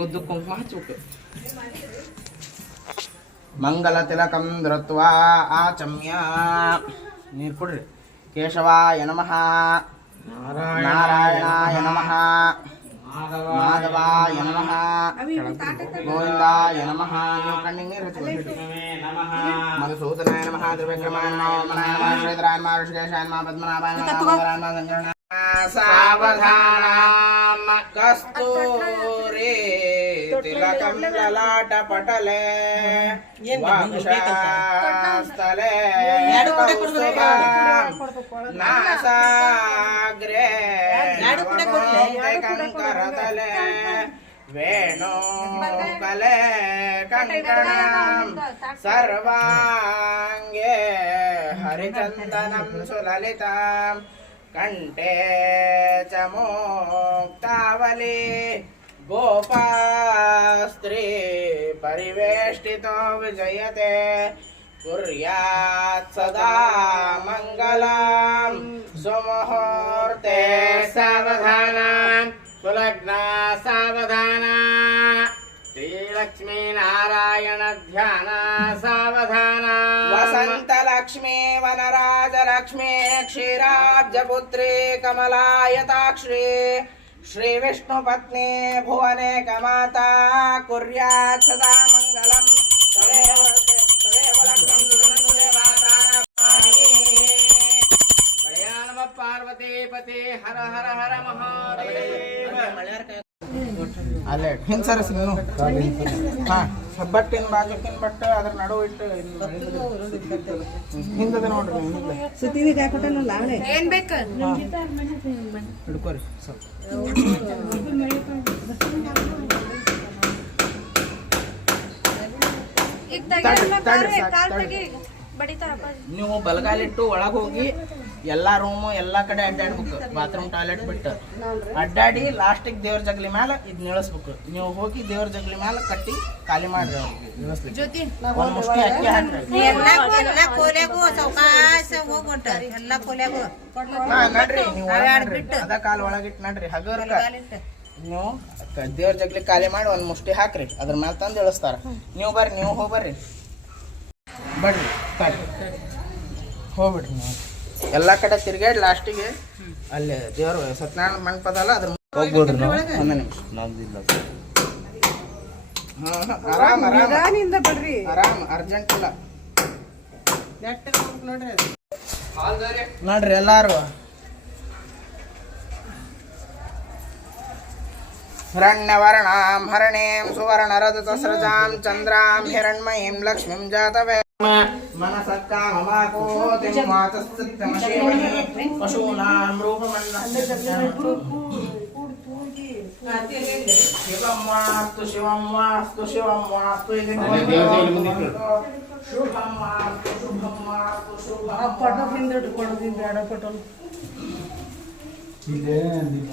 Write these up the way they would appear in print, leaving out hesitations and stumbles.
ಗುದ್ದು ಕುಂಕುಮ ಹಚ್ಚಬೇಕು. ಮಂಗಲ ತಿಲಕಂ ಧೃತ್ವಾ ಆಚಮ್ಯ. ನೀರು ಕೊಡ್ರಿ. ಕೇಶವಾಯ ನಮಃ, ನಾರಾಯಣಾಯ ನಮಃ, ಮಾಧವಾಯ ನಮಃ, ಗೋವಿಂದಾಯ ನಮಃ. ನೀವು ಕಣ್ಣಿಗೆ ನೀರು ಹಚ್ಚಬೇಕು. ಮಧುಸೂದನಾಯ ನಮಃ, ತ್ರಿವಿಕ್ರಮಾಯ ನಮಃ, ವಾಮನಾಯ ನಮಃ, ಶ್ರೀಧರಾಯ ನಮಃ, ಋಷಿಕೇಶಾಯ ನಮಃ, ಪದ್ಮನಾಭಾಯ ನಮಃ, ಮಂಗಲಾಯ ನಮಃ, ಸಂಜನಾಯ. ಸಾವಧಾನಂ ಕಸ್ತೂರಿ ತಿಲಕಂ ಲಲಾಟ ಪಟಲೆ ವಕ್ಷಸ್ಥಲೆ ನಾಸಾಗ್ರೆ ಕಂಕರತಲೆ ವೇಣು ಕಲೆ ಕಂಕಣಂ ಸರ್ವಾಂಗೆ ಹರಿಚಂದನಂ ಸುಲಲಿತಾಂ ಕಂಠೆ ಚ ಮುಕ್ತಾವಲಿ ಗೋಪಾಸ್ತ್ರೀ ಪರಿವೇಷ್ಟಿತೋ ವಿಜಯತೆ ಕುರ್ಯಾತ್ ಸದಾ ಮಂಗಲಂ ಸುಮುಹೂರ್ತೆ ಸಾವಧಾನ ಕುಲಗ್ನ ಸಾವಧಾನ ಶ್ರೀಲಕ್ಷ್ಮೀ ನಾರಾಯಣ ಧ್ಯಾನ ಸಾವಧಾನ ವಸಂತ ಲಕ್ಷ್ಮೀ ವನರಾಜ ಲಕ್ಷ್ಮೀ ಕ್ಷೀರಾಬ್ಜಪುತ್ರಿ ಕಮಲಾಯತಾಕ್ಷಿ ಶ್ರೀ ವಿಷ್ಣು ಪತ್ನಿ ಭುವನೆ ಕಮಾತಾ ಕುರ್ಯಾತ್ ಸದಾ ಮಂಗಲಂ ತದೇವ ಲಕ್ಷ್ಮಂ ನಮಃ ಪಾರ್ವತಿ ಪತಿ ಹರ ಹರ ಹರ ಮಹಾದೇವ. ಅಲ್ಲೇ ಹಿಂಗೆ ಸರಸಿ ನೀನು ಹಾಂ ಬಟ್ಟಿನ ಬಾಜುಕಿನ ಬಟ್ಟು ಅದ್ರ ನಡುವೆ ಇಟ್ಟು ಹಿಂದದ ನೋಡ್ರಿ. ಏನ್ ಬೇಕು ಹಿಡ್ಕೋರಿ ಸ್ವಲ್ಪ. ನೀವು ಬಲಗಾಲಿಟ್ಟು ಒಳಗೆ ಹೋಗಿ ಎಲ್ಲಾ ರೂಮು ಎಲ್ಲಾ ಕಡೆ ಅಡ್ಡಾಡ್ಬೇಕು. ಬಾತ್ರೂಮ್ ಟಾಯ್ಲೆಟ್ ಬಿಟ್ಟು ಅಡ್ಡಾಡಿ ಲಾಸ್ಟಿಗೆ ದೇವ್ರ ಜಗಲಿ ಮ್ಯಾಲ ಇದ್ ನಿಳಿಸ್ಬೇಕು. ನೀವು ಹೋಗಿ ದೇವ್ರ ಜಗಲಿ ಮ್ಯಾಲ ಕಟ್ಟಿ ಖಾಲಿ ಮಾಡ್ರಿ. ಅವ್ರಿಗೆ ಒಂದ್ ಮುಷ್ಟಿ ಅಕ್ಕಿ ಹಾಕ್ರಿ. ನಡ್ರಿ ನೀವು ಅದ ಕಾಲ್ ಒಳಗಿಟ್ಟು ನಡ್ರಿ. ಹಗರ್ಗ ನೀವು ದೇವ್ರ ಜಗಲಿ ಖಾಲಿ ಮಾಡಿ ಒಂದ್ ಮುಷ್ಟಿ ಹಾಕ್ರಿ. ಅದ್ರ ಮ್ಯಾಲ ತಂದು ಇಳಿಸ್ತಾರ. ನೀವು ಬರ್ರಿ, ನೀವು ಹೋಗಿ ಬರ್ರಿ. ಬರ್ರಿ ಹೋಗ್ಬಿಡ್ರಿ. ನೀವು ಎಲ್ಲ ಕಡೆ ತಿರ್ಗಾಡಿ ಲಾಸ್ಟಿಗೆ ಅಲ್ಲಿ ದೇವ್ರ ಸತ್ಯನಾರಾಯಣ ಮಂಟಪ ಅದಲ್ಲ ಅದ್ರ ಹೋಗ್ಬಿಡ್ರಿ. ನಾವು ಒಂದೇ ನಿಮಿಷ ಆರಾಮ್ ಆರಾಮ್ ಆರಾಮ್ ಅರ್ಜೆಂಟ್ ಇಲ್ಲ. ನೋಡ್ರಿ ಎಲ್ಲಾರು ಹಿರಣ್ಯವರ್ಣಾಂ ಹರಣೀಂ ಸುವರ್ಣರಜತಸ್ರಜಾಂ ಚಂದ್ರಾಂ ಹಿರಣ್ಮಯೀಂ ಲಕ್ಷ್ಮೀಂ ಜಾತವೇ ಮನಸಕ್ಕಾಮಮಾಕೋತಿಂ ಮಾತಸ್ತಮಶೇಮಹಿ ಪಶೂನಾಂ ಶಿವಂ ವಾಸ್ತು ಶಿವಂ ವಾಸ್ತು ಶಿವಂ ವಾಸ್ತು ಶುಭಂ ವಾಸ್ತು ಶುಭಂ ವಾಸ್ತು ಶುಭಂ.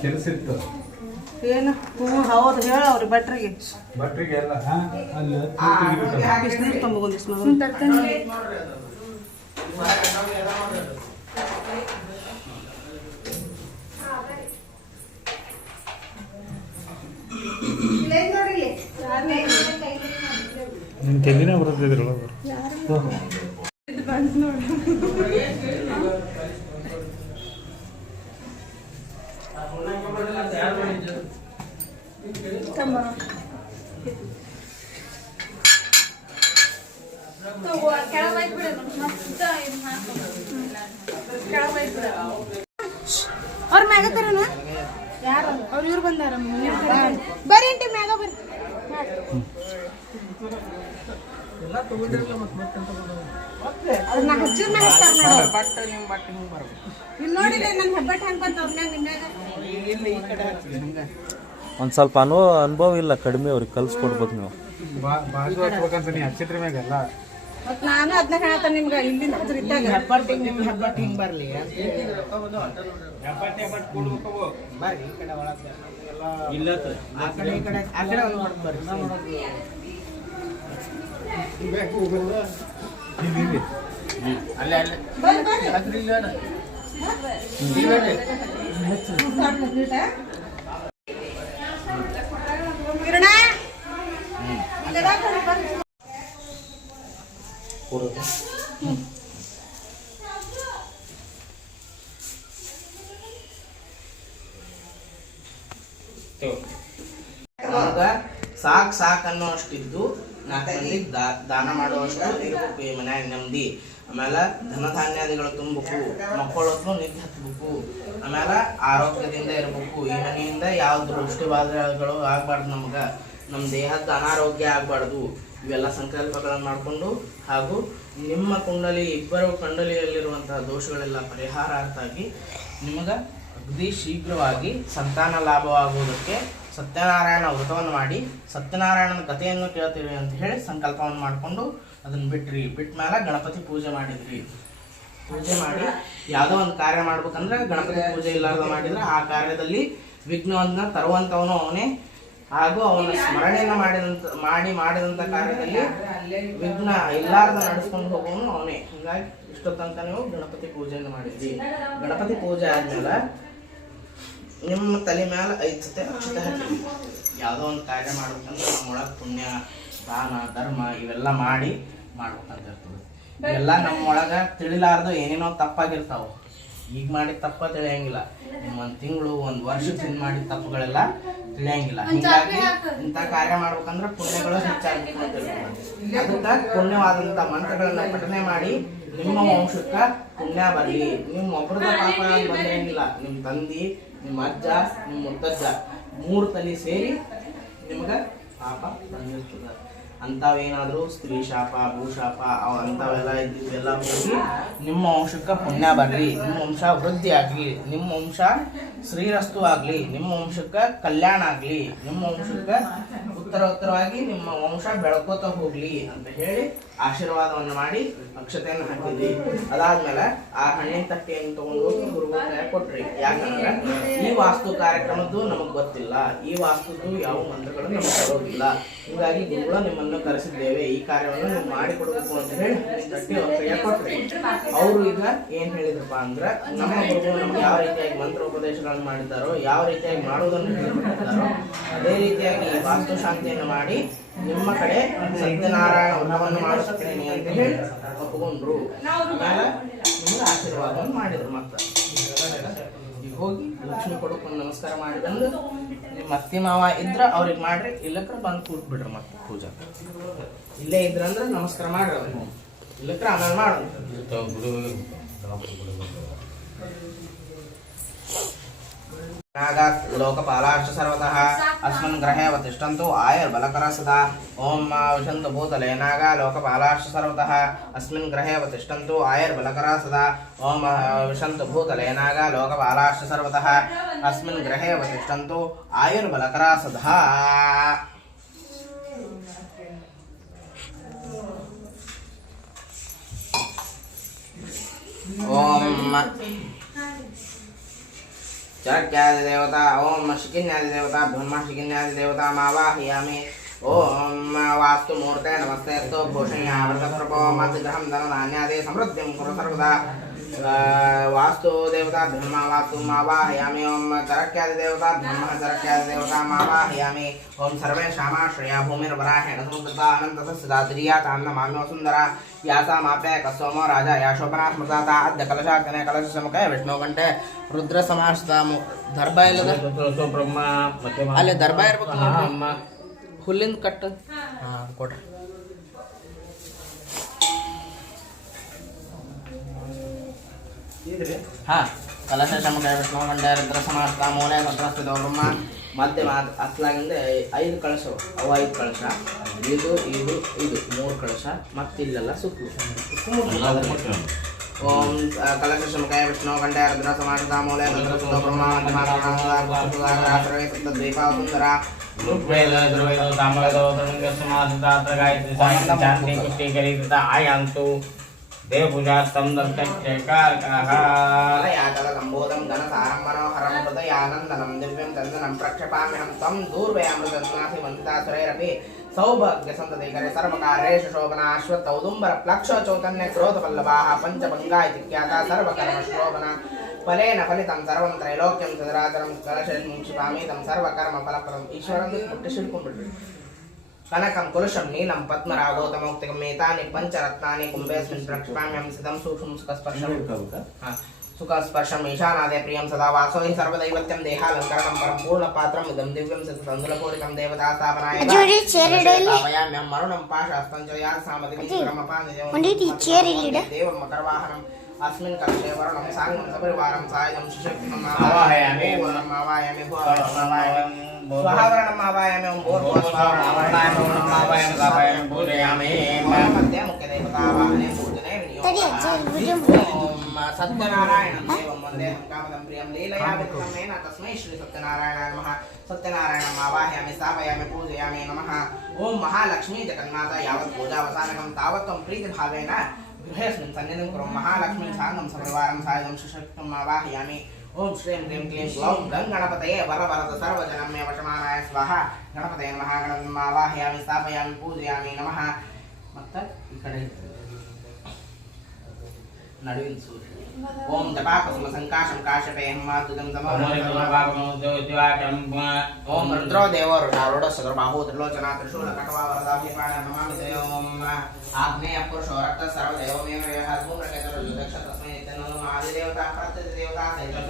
ಕೆಲಸ ಇತ್ತು ಏನು ಹೌದು ಹೇಳವ್ರಿ ಭಟ್ರಿಗೆ ಎಲ್ಲ ಬಿಸಿನೀರು ತೊಂಬಂದಿಸ್ ನಿನ್ ತೆಗಿನೇ ಬರುತ್ತಿದ್ರು ಅವ್ರ ಮ್ಯಾಗ ಕರೋಣ ಯಾರು ಅವ್ರು ಇವ್ರು ಬಂದಾರ ಬರ್ರಿ ಇಂಟಿ ಮ್ಯಾಗ ಬರ್ರಿ. ಒಂದು ಸ್ವಲ್ಪ ಅನುಭವ ಇಲ್ಲ, ಕಡಿಮೆ ಅವ್ರಿಗೆ ಕಲ್ಸ್ಕೊಡ್ಬೇಕು ನೀವು. ಹಚ್ಚಿದ್ರ ಮ್ಯಾಗೆಲ್ಲ ನಾನು ಅದನ್ನ ಹೇಳತ್ತ ನಿಮ್ಗೆ ಇಲ್ಲಿಂದ ಹೆಬ್ಬಟ್ಟು ಹಿಂಗ್ ಬರ್ಲಿ ಬರ್ರಿ ಈ ಕಡೆ ಒಳಗೆ ಇಲ್ಲ ಆ ಕಡೆ ಈ ಕಡೆ ಆ ಕಡೆ ಒಂದು ಬರ್ರಿ. ಅಲ್ಲೇ ಅಲ್ಲೇ ಕಿರಣ ನಮಗ ಸಾಕ್ ಅನ್ನೋ ಅಷ್ಟಿದ್ದು 4 ಮಂದಿಗೆ ದಾನ ಮಾಡುವಷ್ಟು ಇರ್ಬೇಕು ಈ ಮನ್ಯಾಗ ನೆಮ್ಮದಿ. ಆಮೇಲೆ ಧನಧಾನ್ಯಾದಿಗಳು ತುಂಬಬೇಕು, ಮಕ್ಕಳನ್ನು ನಿದ್ದೆ ಹತ್ಬೇಕು, ಆಮೇಲೆ ಆರೋಗ್ಯದಿಂದ ಇರ್ಬೇಕು. ಈ ಮನೆಯಿಂದ ಯಾವ ದೃಷ್ಟಿಬಾಧಗಳು ಆಗ್ಬಾರ್ದು, ನಮ್ಮ ದೇಹದ ಅನಾರೋಗ್ಯ ಆಗ್ಬಾರ್ದು. ಇವೆಲ್ಲ ಸಂಕಲ್ಪಗಳನ್ನು ಮಾಡಿಕೊಂಡು ಹಾಗೂ ನಿಮ್ಮ ಇಬ್ಬರು ಕುಂಡಲಿಯಲ್ಲಿರುವಂತಹ ದೋಷಗಳೆಲ್ಲ ಪರಿಹಾರಾರ್ಥಾಗಿ ನಿಮಗೆ ಅಗದಿ ಶೀಘ್ರವಾಗಿ ಸಂತಾನ ಲಾಭವಾಗುವುದಕ್ಕೆ ಸತ್ಯನಾರಾಯಣ ವ್ರತವನ್ನು ಮಾಡಿ ಸತ್ಯನಾರಾಯಣನ ಕಥೆಯನ್ನು ಕೇಳ್ತೀವಿ ಅಂತ ಹೇಳಿ ಸಂಕಲ್ಪವನ್ನು ಮಾಡಿಕೊಂಡು ಅದನ್ನು ಬಿಟ್ಟ ಮೇಲೆ ಗಣಪತಿ ಪೂಜೆ ಮಾಡಿದ್ರಿ. ಪೂಜೆ ಮಾಡಿ ಯಾವುದೋ ಒಂದು ಕಾರ್ಯ ಮಾಡ್ಬೇಕಂದ್ರೆ ಗಣಪತಿ ಪೂಜೆ ಇಲ್ಲಾರ್ದ ಮಾಡಿದ್ರೆ ಆ ಕಾರ್ಯದಲ್ಲಿ ವಿಘ್ನವನ್ನು ತರುವಂಥವನು ಅವನೇ, ಹಾಗೂ ಅವನ ಸ್ಮರಣೆಯನ್ನು ಮಾಡಿದಂಥ ಕಾರ್ಯದಲ್ಲಿ ವಿಘ್ನ ಇಲ್ಲಾರ್ದ ನಡೆಸ್ಕೊಂಡು ಹೋಗೋನು ಅವನೇ. ಹೀಗಾಗಿ ಇಷ್ಟೋ ತನಕ ನೀವು ಗಣಪತಿ ಪೂಜೆಯನ್ನು ಮಾಡಿದ್ರಿ. ಗಣಪತಿ ಪೂಜೆ ಆದ್ಮೇಲೆ ನಿಮ್ಮ ತಲೆ ಮೇಲೆ 5 ಸತಿ ಅಕ್ಷತೆ ಹಾಕಿ ಯಾವುದೋ ಒಂದು ಕಾರ್ಯ ಮಾಡ್ಬೇಕಂದ್ರೆ ನಮ್ಮೊಳಗೆ ಪುಣ್ಯ ದಾನ ಧರ್ಮ ಇವೆಲ್ಲ ಮಾಡ್ಬೇಕಂತ ಇರ್ತದೆ. ಇವೆಲ್ಲ ನಮ್ಮೊಳಗೆ ತಿಳಿಲಾರ್ದು ಏನೇನೋ ತಪ್ಪಾಗಿರ್ತಾವ. ಈಗ ಮಾಡಿದ ತಪ್ಪ ತಿಳಿಯಂಗಿಲ್ಲ, ಒಂದು ತಿಂಗಳು 1 ವರ್ಷದಿಂದ ಮಾಡಿದ ತಪ್ಪುಗಳೆಲ್ಲ ತಿಳಿಯಂಗಿಲ್ಲ. ಹೀಗಾಗಿ ಇಂಥ ಕಾರ್ಯ ಮಾಡ್ಬೇಕಂದ್ರೆ ಪುಣ್ಯಗಳು ಹೆಚ್ಚಾಗಬೇಕು ಅಂತ ಇರ್ತದೆ. ಅದಕ್ಕೆ ಪುಣ್ಯವಾದಂಥ ಮಂತ್ರಗಳನ್ನ ಪಠನೆ ಮಾಡಿ ನಿಮ್ಮ ವಂಶಕ್ಕೆ ಪುಣ್ಯ ಬರಲಿ. ನಿಮ್ಮ ಒಬ್ಬರದ ಪಾಪ ಬಂದಿರಂಗಿಲ್ಲ, ನಿಮ್ಮ ತಂದಿ, ನಿಮ್ಮ ಅಜ್ಜ, ನಿಮ್ಮ ಮುತ್ತಜ್ಜ 3 ತಲೆ ಸೇರಿ ನಿಮ್ಗೆ ಪಾಪ ಬಂದಿರ್ತದೆ. ಅಂಥವೇನಾದರೂ ಸ್ತ್ರೀ ಶಾಪ ಭೂಶಾಪ ಅಂಥವೆಲ್ಲ ಇದ್ದಿದ್ದೆಲ್ಲ ಹೋಗಿ ನಿಮ್ಮ ವಂಶಕ್ಕೆ ಪುಣ್ಯ ಬರಲಿ, ನಿಮ್ಮ ವಂಶ ವೃದ್ಧಿ ಆಗಲಿ, ನಿಮ್ಮ ವಂಶ ಶ್ರೀರಸ್ತು ಆಗಲಿ, ನಿಮ್ಮ ವಂಶಕ್ಕೆ ಕಲ್ಯಾಣ ಆಗಲಿ, ನಿಮ್ಮ ವಂಶಕ್ಕೆ ಉತ್ತರವಾಗಿ ನಿಮ್ಮ ವಂಶ ಬೆಳ್ಕೋತ ಹೋಗ್ಲಿ ಅಂತ ಹೇಳಿ ಆಶೀರ್ವಾದವನ್ನು ಮಾಡಿ ಅಕ್ಷತೆಯನ್ನು ಹಾಕಿದ್ವಿ. ಅದಾದ್ಮೇಲೆ ಆ ಹಣ್ಣಿನ ತಟ್ಟೆಯನ್ನು ತಗೊಂಡು ಹೋಗಿ ಗುರುಗಳ ಕೈ ಕೊಟ್ರಿ. ಯಾಕಂದ್ರೆ ಈ ವಾಸ್ತು ಕಾರ್ಯಕ್ರಮದ್ದು ನಮಗ್ ಗೊತ್ತಿಲ್ಲ, ಈ ವಾಸ್ತುದ್ದು ಯಾವ ಮಂತ್ರಗಳು ನಮಗೆ ಬರೋದಿಲ್ಲ. ಹೀಗಾಗಿ ಗುರುಗಳು ನಿಮ್ಮನ್ನು ಕರೆಸಿದ್ದೇವೆ, ಈ ಕಾರ್ಯವನ್ನು ನೀವು ಮಾಡಿಕೊಡ್ಬೇಕು ಅಂತ ಹೇಳಿ ತಟ್ಟಿ ಅವ್ರ ಕೈಯ ಕೊಟ್ರಿ. ಅವರು ಈಗ ಏನ್ ಹೇಳಿದ್ರಪ್ಪ ಅಂದ್ರೆ, ನಮ್ಮ ಗುರುಗಳು ನಮ್ಗೆ ಯಾವ ರೀತಿಯಾಗಿ ಮಂತ್ರ ಉಪದೇಶಗಳನ್ನು ಮಾಡಿದ್ದಾರೋ, ಯಾವ ರೀತಿಯಾಗಿ ಮಾಡುವುದನ್ನು ಹೇಳಿಕೊಟ್ಟಿದ್ದಾರೋ ಅದೇ ರೀತಿಯಾಗಿ ಈ ವಾಸ್ತು ಶಾಂತಿಯನ್ನು ಮಾಡಿ ನಿಮ್ಮ ಕಡೆ ಸತ್ಯನಾರಾಯಣ ವ್ರತವನ್ನು ಮಾಡಿಸುತ್ತೇನೆ ಅಂತ ಹೇಳಿ ಒಪ್ಪಿಕೊಂಡ್ರು. ಆಮೇಲೆ ನಿಮ್ಗೆ ಆಶೀರ್ವಾದವನ್ನು ಮಾಡಿದ್ರು. ಮತ್ತೆ ಈಗ ಹೋಗಿ ಲಕ್ಷ್ಮಿ ಕೊಡಕೊಂಡು ನಮಸ್ಕಾರ ಮಾಡಿ ಬಂದು ನಿಮ್ಮ ಅತ್ತಿ ಮಾವ ಇದ್ರ ಅವ್ರಿಗೆ ಮಾಡ್ರಿ, ಇಲ್ಲಕ್ರ ಬಂದು ಕೂತ್ ಬಿಡ್ರಿ. ಮತ್ತೆ ಪೂಜಾ ಇಲ್ಲೇ ಇದ್ರಂದ್ರೆ ನಮಸ್ಕಾರ ಮಾಡ್ರಿ ಅವ್ರಿಗೆ, ಇಲ್ಲಕ್ರ ಆಮೇಲೆ ಮಾಡೋದು. ಲೋಕಪಾಲಾಶ್ಚ ಸರ್ವತಃ ಅಸ್ಮಿನ್ ಗ್ರಹೇ ಅವತಿಷ್ಠಂತು ಆಯುರ್ಬಲಕರ ಸದಾ. ಓಂ ವಿಶಂತು ಭೂತಲೆ ನಾಗ ಲೋಕಪಾಲಾಶ್ಚ ಸರ್ವತಃ ಅಸ್ಮಿನ್ ಗ್ರಹೇ ಅವತಿಷ್ಠಂತು ಆಯುರ್ಬಲಕರ ಸದಾ. ಓಂ ವಿಶಂತು ಭೂತಲೆ ನಾಗ ಲೋಕಪಾಲಾಶ್ಚ ಸರ್ವತಃ ಅಸ್ಮಿನ್ ಗ್ರಹೇ ಅವತಿಷ್ಠಂತು ಆಯುರ್ಬಲಕರ ಸದಾ. ಓಂ चरक्यादिदेवता ओम शिकिन्यादिदेवता ब्रह्मा शिकिन्यादिदेवता मावाहयामि. ओम वास्तु मूर्ते नमस्ते तो भूषण्यावृतप्रभो मध्यग्रहं धनधान्यादि समृद्धिं कुरु सर्वदा. वास्तु देवता ब्रह्मा वास्तु मावाहयामि. ओम चरक्यादिदेवता ब्रह्मा चरक्यादिदेवता मावाहयामि. ओम सर्वेषामाश्रया भूमिर्वराहेण समुद्रता अनन्ततस्सिदाद्रियातान्नमामि वसुन्धरा. यासामाप्य कस्वमो राजा याशोपना स्मृताता अद्य कलशाग्ने कलशसमुखे विष्णुकण्ठे रुद्र समाश्रिತ ದರ್ಬ ಇಲ್ಲದ ಅಲ್ಲಿ ದರ್ಬ ಇರ್ಬೇಕು. ಹುಲ್ಲಿಂದ ಕಟ್ಟು ಕೊಡ್ರಿ. ಹಾ ಕಲಶ ಸಮುಖ ವಿಷ್ಣುಕಂಠ ರುದ್ರ ಸಮಾಶ್ರಿತ ಮೂಲೆ ಭದ್ರಸ್ಥಿತ ಬ್ರಹ್ಮ ಮಧ್ಯ ಅತ್ಲಾಗಿಂದ 5 ಕಳಶ ಅವು 5 ಕಳಶ ಇದು ಇದು ಇದು 3 ಕಳಶ ಮತ್ತಿಲ್ಲೆಲ್ಲ ಸುತ್ತಲೂ. ಓಂ ಕಲಶ ಸಮುಖಾಯ ವಿಷ್ಣುಕಂಠ ರುದ್ರ ಸಮಾಶ್ರಿತ ಮೂಲೆ ಭದ್ರಸ್ಥಿತ ಬ್ರಹ್ಮ ಮಧ್ಯ ದ್ವೀಪಾಸುಂದರ ಋಗ್ವೇದ ಯಜುರ್ವೇದ ಸಾಮವೇದ ಸಮಾಸಿತ ಗಾಯತ್ರಿ ಶಾಂತಿ ಪುಷ್ಟೀಕರಿತ ಆಯಾಂತು ದೇವಪೂಜಾಸ್ತಂ ದರ್ಶಕೇಕಾರಕಃ ಯಾಕಲ ಸಂಬೋಧಂ ಘನಸಾರಂ ಮನೋಹರಂ ಹೃದಯಾನಂದನಂ ದಿವ್ಯಂ ಚಂದನಂ ಪ್ರಕ್ಷಪಾಮ್ಯಹಂ ತ್ವಂ ದೂರ್ವಯಾಮೃತಸ್ನಾಸಿ ಮಂತಾಸುರೈರಪಿ ಸೌಭಾಗ್ಯ ಸಂತತಿಕರೆ ಸರ್ವಕಾರ್ಯೇಷು ಶೋಭನ ಅಶ್ವತ್ಥ ಔದುಂಬರ ಪ್ಲಕ್ಷ ಚೌತನ್ಯ ಕ್ರೋಧ ಪಲ್ಲವಾಹ ಪಂಚಭಂಗಾ ಇತಿ ಖ್ಯಾತ ಸರ್ವಕರ್ಮ ಶೋಭನ ಫಲೇನ ಫಲಿತಂ ಸರ್ವಂ ತ್ರೈಲೋಕ್ಯಂ ಸದರಾಚರಂ ಕಲಶ ಕ್ಷಿಪಾಮಿ ತಂ ಸರ್ವಕರ್ಮ ಫಲಪ್ರದಂ. ಈಶ್ವರನ ಮುಟ್ಟಿ ಸಿಡ್ಕೊಂಡ್ಬಿಡ್ರಿ. कनकं कुलशं नीलं पद्मरागोतमौक्तिकं एतानि पञ्चरत्नानि कुम्भेऽस्मिन् प्रक्षिपाम्यहं सिद्धं सूक्ष्मं सुखस्पर्शं सुखस्पर्शम् ईशानादे प्रियं सदा वासो हि सर्वदैवत्यं देहालङ्करणं परं पूर्णपात्रम् इदं दिव्यं सिद्धसन्दुलपूरितं देवतास्थापनाय स्थापयाम्यहं मरुणं पाशास्तं च या सामदिनीश्वरमपानिदेवं देवं मकरवाहनम् अस्मिन् कक्षे वर्णं साङ्गं सपरिवारं सायं सुशक्तिमम् आवाहयामि वर्णम् आवाहयामि स्वाहावरणम् आवाहयामि ओं भूर्भुवस्वाहावरणम् आवाहयामि स्वाहावरणं पूजयामि मध्ये मुख्यदेवतावाहने पूजने विनियोगः सत्यनारायणं देवं वन्देऽहं कामदं प्रियं लीलया विक्रमेण तस्मै श्री सत्यनारायणाय नमः सत्यनारायणम् आवाहयामि स्थापयामि पूजयामि नमः ओं महालक्ष्मी जगन्माता यावत् पूजावसानकं तावत् त्वं प्रीतिभावेन गृहेऽस्मिन् सन्निधिं कुरु महालक्ष्मीं साङ्गं सपरिवारं सायं सुशक्तिम् आवाहयामि ओं श्रीं क्लीं क्लीं ग्लौं गं गणपतये वरवरद सर्वजनं मे वशमानाय स्वाहा गणपतये नमः गणपतिम् आवाहयामि स्थापयामि पूजयामि नमः ಮತ್ತೆ ಈ ಕಡೆ नडुविन सूर्य ओम जपाकुसुम संकाशं काशपेयं मातुदं ओम रुद्रो देवो रुद्रारूढ सगर्बाहु त्रिलोचना त्रिशूल कटवा वरदाभिपाण नमामि ते ओम आग्नेय पुरुषो रक्त सर्वदेवमेव यः धूम्रकेतुर्दक्ष तस्मै नित्यनमो आदिदेवता प्रतिदेवता सहितं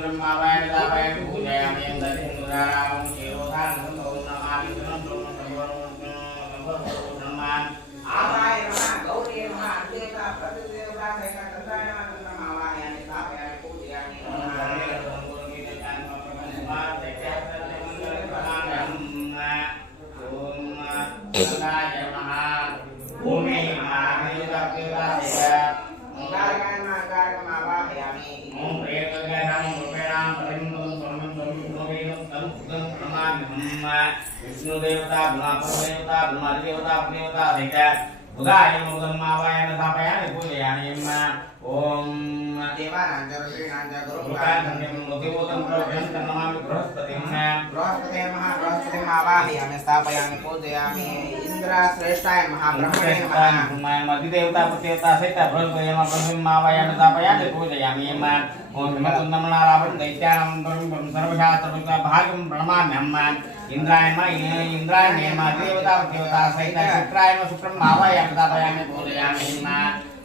ब्रह्मावायं पूजयामि दधिनुरारामं शिरोधानं नमामि ब्रह्मान आवाय नमः गौरी नमः देवता प्रतिदेवता विष्णुदेवता ब्रह्मदेवता ब्रह्मदेवता देवता उदाय मुगम्मावायन स्थापयामि पूजयामि ओम देवानां च ऋषीणां च गुरुभूतां मुदिभूतं प्रवचनं नमामि बृहस्पतिं बृहस्पतिम् आवाहयामि स्थापयामि पूजयामि इन्द्रश्रेष्ठाय महाब्रह्मणे नमः अधिदेवता प्रतिदेवता सहित बृहस्पतिम् आवाहयामि स्थापयामि पूजयामि ओम हिमकुन्दमनारावण दैत्यानां सर्वशास्त्र भागं प्रणमाम्यहम् इंद्राय नमः देवता देवता सहित शुक्राय नमः शुक्रम् आवाहयामि स्थापयामि पूजयामि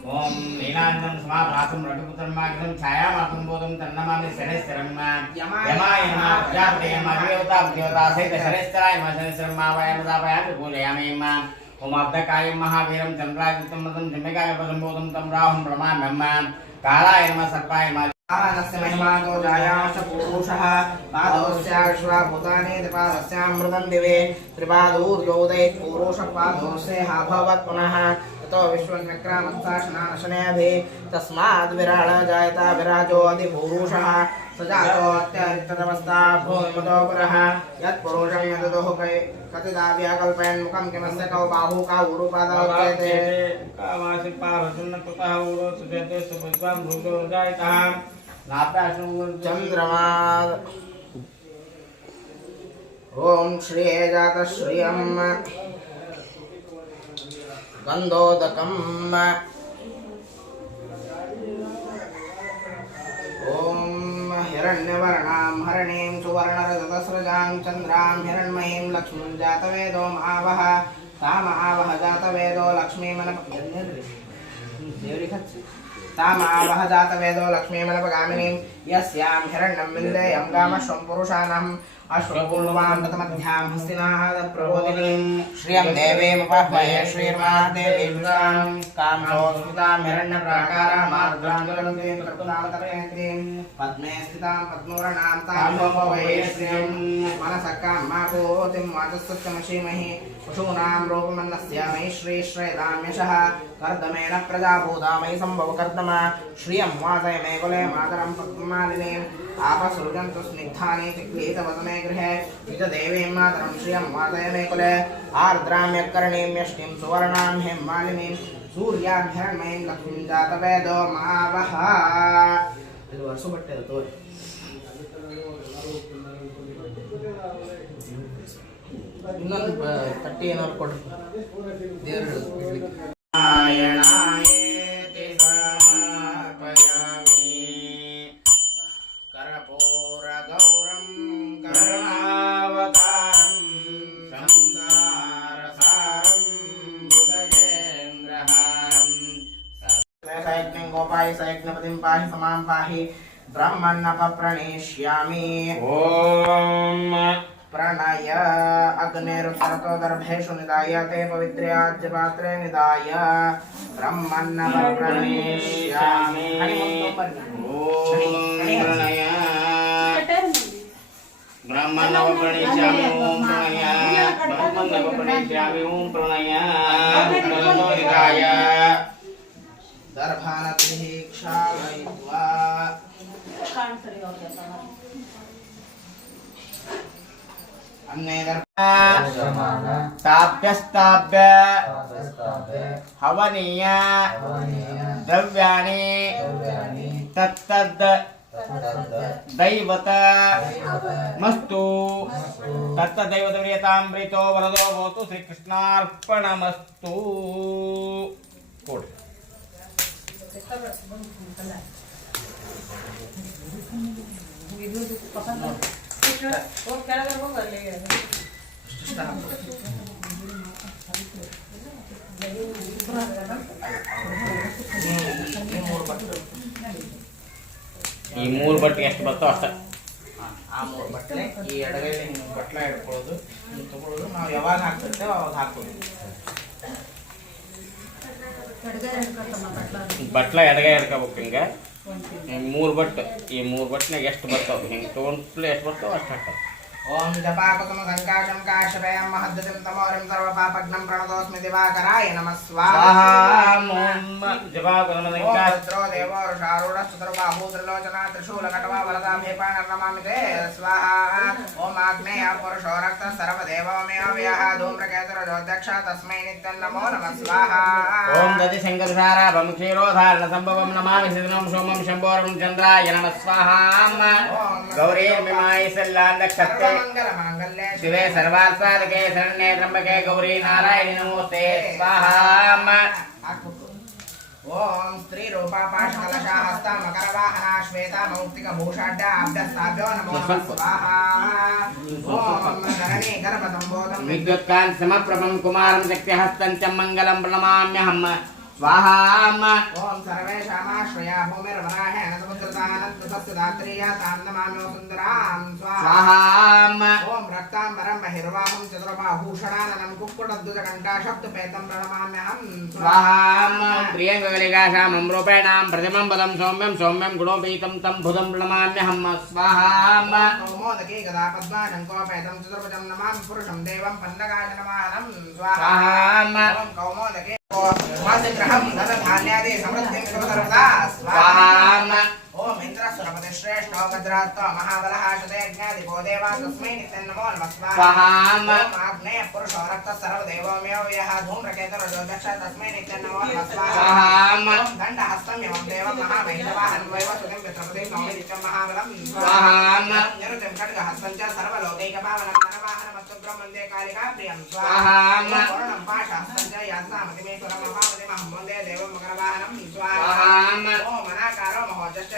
ओम नीलांजनं समाभासं रघुपुत्रं मागं छायामापं बोधं तन्नमामि शनैश्चरं यमाय नमः प्रजापतये नमः देवता देवता सहित शनैश्चराय नमः शनैश्चरम् आवाहयामि स्थापयामि पूजयामि ओम अब्धकायं महावीरं चन्द्रादित्यं मदं जम्बिकाय पदं तं राहुं प्रणमाम्यहम् कालाय नमः सर्पाय नमः नस्य महिमातो जायाश्च पुरुषः पादोस्याश्वाभूतानि त्रिपादस्यामृतं दिवे त्रिपादूर्जोदये पुरुषपादोस्य हाभवत् पुनः ततो विश्वन्यक्रामत्साशनाशनेऽभि तस्माद् विराळ जायता विराजो अधिपुरुषः स जातोऽत्यन्तरवस्था भूमिमतो पुरः यत्पुरुषं यदुः कतिदा व्याकल्पयन् मुखं किमस्य कौ बाहु कौ उरुपादौच्यते चन्द्रमा ओम श्री जातश्रियं गन्धोदकम् ओम हिरण्यवर्णां हरणीं सुवर्णरजतस्रजां चन्द्रां हिरण्मयीं लक्ष्मीं जातवेदो महावः तामहावः जातवेदो तामावह जातवेदो लक्ष्मीमनपगामिनीं यस्यां हिरण्यं विन्देयं गामश्वं पुरुषाणाम् अश्वपूर्वां रतमध्यां हस्तिनादप्रबोधिनीं श्रियं देवीमुपाह्वये श्रीर्मादेवीं कामसोऽस्मितां हिरण्यप्राकारामार्द्रां ज्वलन्तीं प्रकृतावतरयन्तीं पद्मे स्थितां पद्मवर्णां तां भवये श्रियं मनसः कामाकोतिं वाचस्सत्यमशीमहि पशूनां रूपमन्नस्यामि श्रीश्रेदां यशः कर्दमेन प्रजाभूतामयि सम्भवकर्दमा श्रियं वासय मे कुले मातरं पद्ममालिनीम् आपसृजन्तु स्निग्धानि चिक्लीतवसमे गृहे विजदेवीं मातरं श्रियं वासय मे कुले आर्द्रां यत्कर्णीं यष्टिं सुवर्णां हेमालिनीं सूर्यां हिरण्मयीं लक्ष्मीं जातवेदो महावः ಇದು ವರ್ಷ ಬಟ್ಟೆ ಅದು ಇನ್ನೊಂದು ತಟ್ಟಿ ಏನಾದ್ರು ಕೊಡ್ರಿ ದೇವ್ರು ನಾರಾಯಣಾಯೇತಿ ಸಮರ್ಪಯಾಮಿ ಕರ್ಪೂರ ಗೌರಂ ಕರುಣಾವತಾರಂ ಸಂಸಾರ गोपाय सयज्ञपतिं पाहि समां पाहि ब्रह्मण्णप्रणेष्यामि ओम प्रणय अग्निरुत्तरतो गर्भेषु निधाय ते पवित्र्याज्यपात्रे निधाय ब्रह्मण्णप्रणेष्यामि प्रणय ब्रह्मण्णप्रणेष्यामि ओम प्रणय ब्रह्मण्णप्रणेष्यामि ओम प्रणय उत्तरतो निधाय दर्भानतिः क्षालयित्वा ताभ्यस्ताभ्य हवनीय द्रव्याणि तत्तद् दैवत मस्तु तत्तदैवतव्रियतामृतो वरदो भवतु श्रीकृष्णार्पणमस्तु कोड ಈ ಮೂರು ಬಟ್ಟೆ ಎಷ್ಟು ಬರ್ತಾವ ಅಷ್ಟ ಆ ಮೂರು ಬಟ್ಲೆ ಈ ಎಡಗೈಲಿ ಹಿಂಗೆ ಬಟ್ಲ ಹಿಡ್ಕೊಳ್ಳೋದು ಹಿಂಗೆ ತಗೊಳ್ಳೋದು ನಾವು ಯಾವಾಗ ಹಾಕ್ತಿರ್ತೇವೆ ಅವಾಗ ಹಾಕೋದು ಬಟ್ಲ ಎಡಗೈ ಹಿಡ್ಕೋಬೇಕು ಹಿಂಗೆ ಮೂರು ಬಟ್ ಈ ಮೂರು ಬಟ್ನಾಗ ಎಷ್ಟು ಬರ್ತಾವ ಹಿಂಗೆ ತೊಗೊಂಡ್ಲೆ ಎಷ್ಟು ಬರ್ತಾವ ಅಷ್ಟು ಹಾಕ್ತಾವ ओम जपाकुतम संकाशम काशपयं महद्दतिं तमोरिं सर्वपापघ्नं प्रणतोऽस्मि दिवाकराय नमः स्वाहा ओम जपाकुतम संकाशम रुद्रो देवो ऋषारूढश्चतुर्बाहू त्रिलोचना त्रिशूलकटवा वरदाभीपाणर्नमामि ते स्वाहा ओम आग्नेय पुरुषो रक्तः सर्वदेवमेव धूम्रकेतुरजोध्यक्ष तस्मै नित्यं नमो नमः स्वाहा ओम दधि शंकरधाराभं क्षीरोधारण संभवं नमामि सिद्धं सोमं शंभोरं चंद्राय नमः स्वाहा गौरी मिमाय सल्लान्दक्षते शिवे सर्वार्थसाधके शरण्ये त्र्यंबके गौरी नारायणि नमोस्ते स्वाहा ओम स्त्री रूपा पाशकलशा हस्ता मकरवाहना श्वेता मौक्तिकभूषाढ्या अभ्यस्ताभ्यो नमो स्वाहा ओम धरणी गर्भसंबोधं विद्युत्कान्त समप्रभं कुमारं शक्तिहस्तं च मङ्गलं प्रणमाम्यहं स्वाहा ओम सर्वेषामाश्रया भूमिर्वराहेण समुद्रतानन्दसस्यदात्रीया तां नमामि सुन्दरां स्वाहा ओम रक्ताम्बरं बहिर्वाहं चतुर्बाहूषणाननं कुक्कुटद्वजकण्ठाशब्दपेतं प्रणमाम्यहं स्वाहा प्रियङ्गलिकाशामं रूपेणां प्रतिमं पदं सौम्यं सौम्यं गुणोपीतं तं बुधं प्रणमाम्यहं स्वाहा कौमोदकी गदा पद्माशङ्कोपेतं चतुर्भुजं नमामि पुरुषं देवं पन्नगाजनमानं स्वाहा ओम कौमोदकी मासिग्रहं धनधान्यादि समृद्धिं सर्वदा स्वाहा ओम इंद्रस्वरपति श्रेष्ठो भद्रात्तो महाबलः शतयज्ञाधिपो देवा तस्मै नित्यं नमो नमः स्वाहा ओम आग्नेय पुरुषो रक्तः सर्वदेवमेव यः धूम्रकेतुरजोध्यक्ष तस्मै नित्यं नमो नमः स्वाहा ओम दण्डहस्तं यमं देवं महामहिषवाहनं वैवस्वतिं पितृपतिं नमो नित्यं महाबलं स्वाहा निरुतिं खड्गहस्तं च सर्वलोकैकपावनं नरवाहनमस्तुभ्रं वन्दे कालिका प्रियं स्वाहा वरुणं पाशहस्तं च यात्नामतिमेश्वरं महामतिमहं वन्दे देवं मकरवाहनं स्वाहा ओम अनाकारो महोजश्च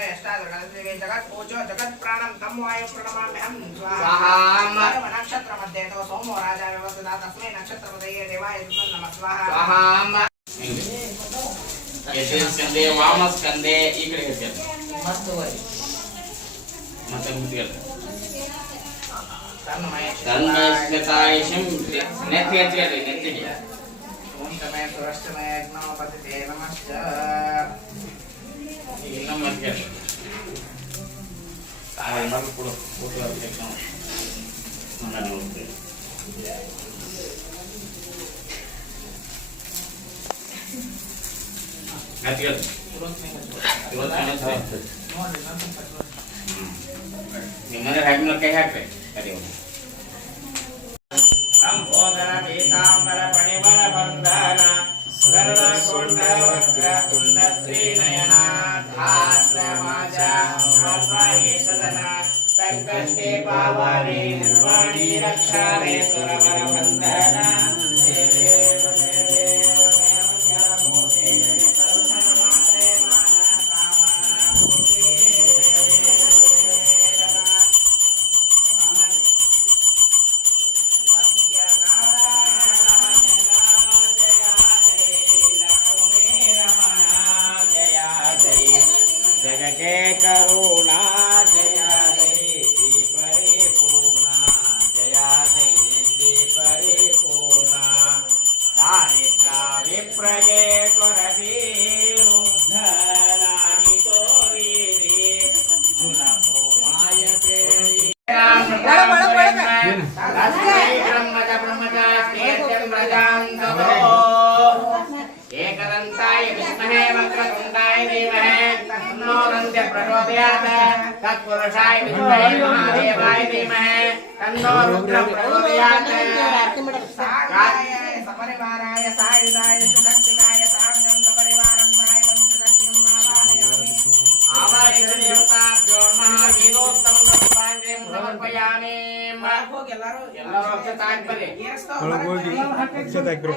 जगत् पूजो जगत् प्राणं तं वायु प्रणमाम्यहं स्वाहा नक्षत्र मध्ये तो सोमो राजा व्यवस्थिता तस्मै नक्षत्रपतये देवाय नमः स्वाहा स्कंदे वामस्कंदे ಈ ಕಡೆ ಇರ್ತಾರೆ मस्तु ಮತ್ತೆ ಮುಗಿಯಲ್ಲ तन्मयश्यतायशं ನೆತ್ತಿಗೆ ओम तमे सुरष्टमय अग्नोपतिते नमश्च ಇನ್ನೊಮ್ಮೆ ಮತ್ತೆ ಮಗು ಕೊಡು ಫೋಟೋ ತೆಗೆದು ನಾನು ನೋಡ್ತೇನೆ ಹತ್ತಿರ ನಿಮ್ಮನೆ ಹಾಕಿ ಕೈ ಹಾಕ್ರಿ ಅದೇ लंबोदर पीतांबर पणिवर बंधन स्वर्ण कोंड वक्र कुंड त्रिनयना धात्र माजा मल्पाहि सदना संकष्टे पावारे निर्वाणी रक्षारे सुरवर बंधना देव जय जगके करुणा जया श्री परिपूर्णा जया श्री परिपूर्णा दारिद्र्य विप्रगे त्वरति रुद्धनाहि तोरीरि सुलभो मायते एकदन्ताय विद्महे वक्रतुण्डाय धीमहि तन्नो दन्त्य प्रचोदयात् तत्पुरुषाय विद्महे महादेवाय धीमहि तन्नो रुद्रः प्रचोदयात् सपरिवाराय सायुधाय सुशक्तिकाय साङ्गं सपरिवारं सायुधं सुशक्तिं आवाहयामि आवाहयतु देवताभ्यो नमः गीतोत्तमं पुष्पाञ्जलिं समर्पयामि ಎಲ್ಲರೂ ಅಕ್ಷತೆ ಹಾಕ್ಬರ್ರಿ ಅಕ್ಷತೆ ಹಾಕ್ಬೇಕು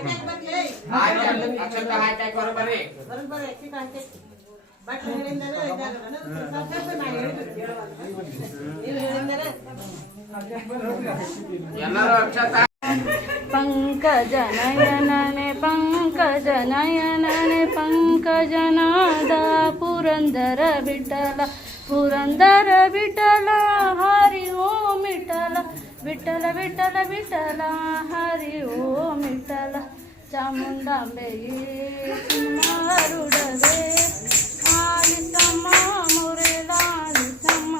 ಅಕ್ಷತೆ ಹಾಕಿ ಹೊರ ಬರ್ರಿ ಎಲ್ಲರೂ ಅಕ್ಷತೆ पंकजनयनने पंकजनयनने पंकजनाद पुरंदर विठ्ठल पुरंदर विठ्ठल हरि ओम विठ्ठल विठ्ठल विठ्ठल विठ्ठल हरि ओम विठ्ठल ಚಾಮುಂಡಾಂಬೆಯೇ ಸಿಂಹಾರೂಢವೇ ಪಾಲಿಸಮ್ಮ ಮೊರೆ ಲಾಲಿಸಮ್ಮ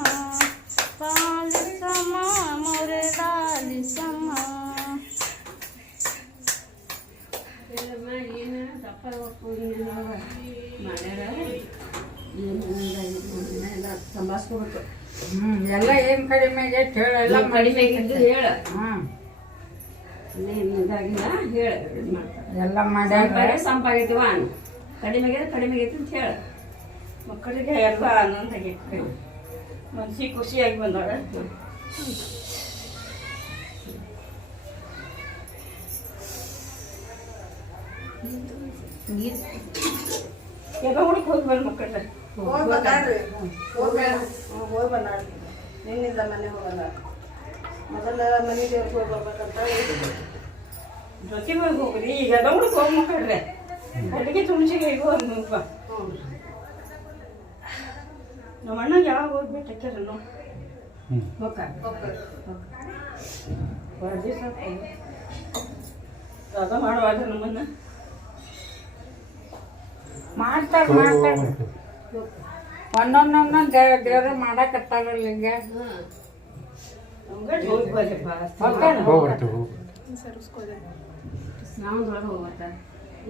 ಪಾಲಿಸಮ್ಮ ಮೊರೆ ಲಾಲಿಸಮ್ಮ. ಸಂಭಾಸ್ಕೋಬೇಕು. ಎಲ್ಲ ಏನು ಕಡಿಮೆ ಆಗೈತೆ ಹೇಳ. ಎಲ್ಲ ಕಡಿಮೆ ಆಗಿದ್ದು ಹೇಳ. ಹೇಳ ಎಲ್ಲ ಮಾಡ್ಯಾರ ಸಂಪಾಗೈತಿವ ಕಡಿಮೆ ಆಗೈತಿ ಅಂತ ಹೇಳ. ಮಕ್ಕಳಿಗೆ ಎಲ್ಲ ಆನಂದ ಆಗೈತಿ, ಮನ್ಸಿಗೆ ಖುಷಿಯಾಗಿ ಬಂದೋಳ. ಎಲ್ಲ ಹುಡುಕ್ ಹೋಗಿ ಬಂದ ಮಕ್ಕಳ ಹೋಗಿ ಬಂದಾಡ್ರಿ, ಹೋಗಿ ಬಂದಾಡ್ರಿ. ನಿನ್ನಿಂದ ಮನೆ ಹೋಗಲ್ಲ, ಮೊದಲ ಮನೆ ದೇವ್ರಿಗೆ ಹೋಗಿ ಬರ್ಬೇಕಂತ ಜೊತೆಗೆ ಹೋಗಿ ಹೋಗ್ರಿ. ಈಗ ಎಲ್ಲ ಹುಡುಕ್ ಹೋಗಿ ಮಕ್ಕಳ್ರೆ ಅಲ್ಲಿಗೆ ತುಳಸಿಗೆ ಹೇಗೋ ಅನ್ನಪ್ಪ. ನಮ್ಮ ಅಣ್ಣಗೆ ಯಾವಾಗ ಹೋಗ್ಬಿಟ್ಟು ಹೋಗ ರಾಗ ಮಾಡುವಾಗ ನಮ್ಮನ್ನ ಮಾಡ್ತಾರೆ ಒಂದೊಂದೊಂದೊಂದು ದೇವ್ರು ಮಾಡಕತ್ತಾರಲ್ಲ ಈಗ. ಹೋಗಿ ಬರ್ರಿಪ್ಪ, ನಾವು ಹೊರಗೆ ಹೋಗ್ಬತ್ತ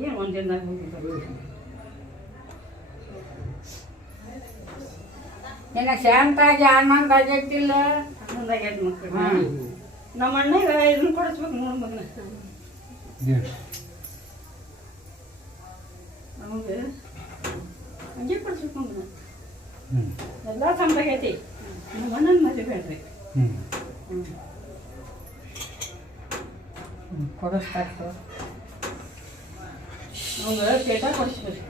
ಏನು ಒಂದಿನದಾಗ ಹೋಗಿ ನಿನ್ನ ಶಾಂತಾಗಿ ಆನಂದ ಆಗೈತಿಲ್ಲ. ಆನಂದ ಆಗೈತಿ ಮಕ್ಕಳು. ನಮ್ಮ ಅಣ್ಣಗೆ ಇದನ್ನ ಕೊಡಿಸ್ಬೇಕು ನೋಡಿ ಮಗನ. ನಮಗೆ ಹಂಗೆ ಕೊಡಿಸ್ಬೇಕು ಮಗನ. ಎಲ್ಲ ಚಂದಾಗೈತಿ. ನಮ್ಮ ಅಣ್ಣನ ಮದುವೆ ಬೇಡ್ರಿ. ಕೊಡಿಸ್ಬೇಕು ನಮ್ಗೆ ಪೇಟ ಕೊಡಿಸ್ಬೇಕು.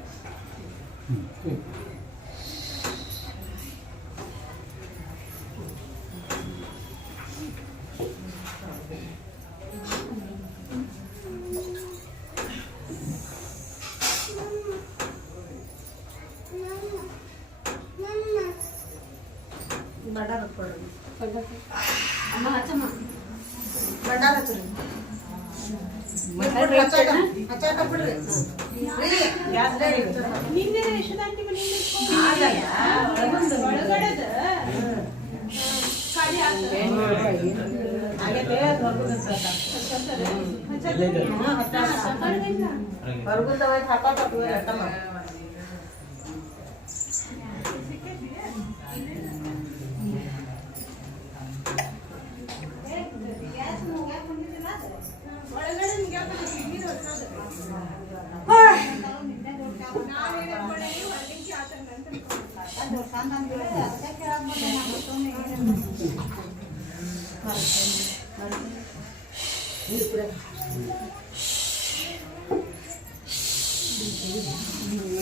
ಬಡಾರ ಕೊಡ್ರಿ, ಅಮ್ಮ ಹಚ್ಚಮ್ಮ ಬಡಾರ ಹಚ್ಚ್ರಿ. ಹಚ್ಚಾಕ ಬಿಡ್ರಿ. ನಿನ್ನೆ ಯಶೋದಾಂಟಿ ಮನೆಯಿಂದ ಒಳಗಡೆದ ಖಾಲಿ ಆಗ್ತದೆ. ಹೊರಗುಂದವ ಹಾಕಾಕತ್ತೀವಿ ಅಟ್ಟಮ್ಮ.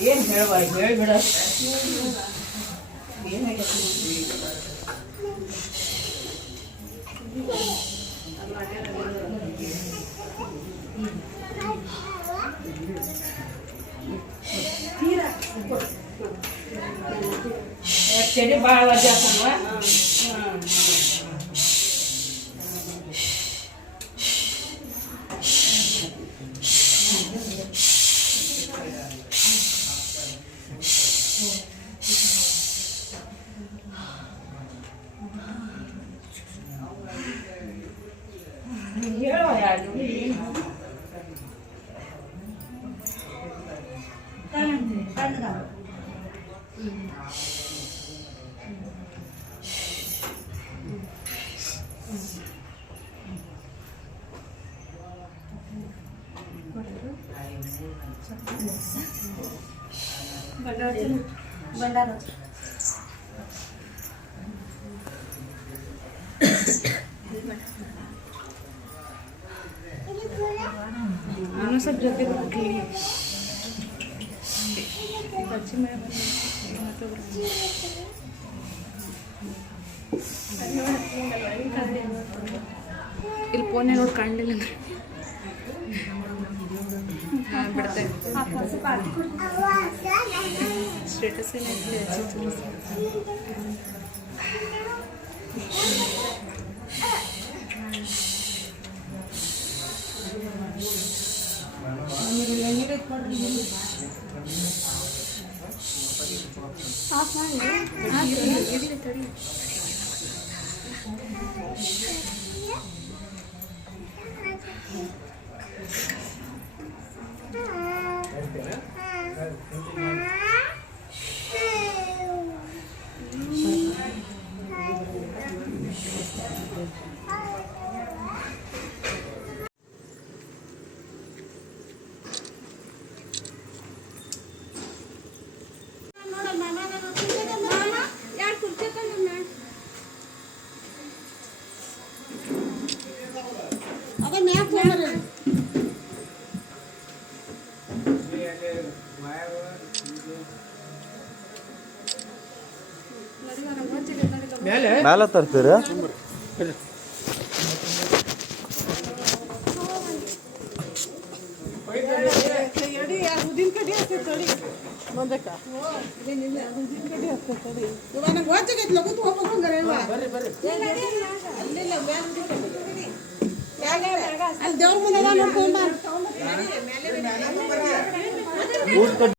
ಏನು ಹೇಳುವ ಹೇಳ್ಬಿಡ. ಏನಾಗೈತಿ ತೀರಾ ಚಡಿ ಭಾಳ ವಜಾ ಆಗ್ತಾವ. ಹೇಳುವ ಯಾರು ಭಂಡಾರ ನಾನು ಸ್ವಲ್ಪ ಜೊತೆ ಬರ್ತೀನಿ. ಇಲ್ಲಿ ಫೋನೇ ನೋಡಿ ಕಾಣಲಿಲ್ಲ ಬಿಡ್ತೇವೆ ಸ್ಟೇಟಸ್ ಏನಾಯ್ತು ಇರಲಿ ತಡಿ. ಮ್ಯಾಲ ತರ್ತೀರ ಉದಿನ ಕಡಿ ಆಗ್ತೈತಿ ಬಂದಕ್ಕ ನಂಗೆ ವಾಚಾಗೈತಿ ಲಗುತ್ ಹೋಗ್ಬೇಕಂಗಾರೆ ಅಲ್ಲಿ ದೇವ್ರ ಮನೆ ನೋಡ್ಕೊಂಡ್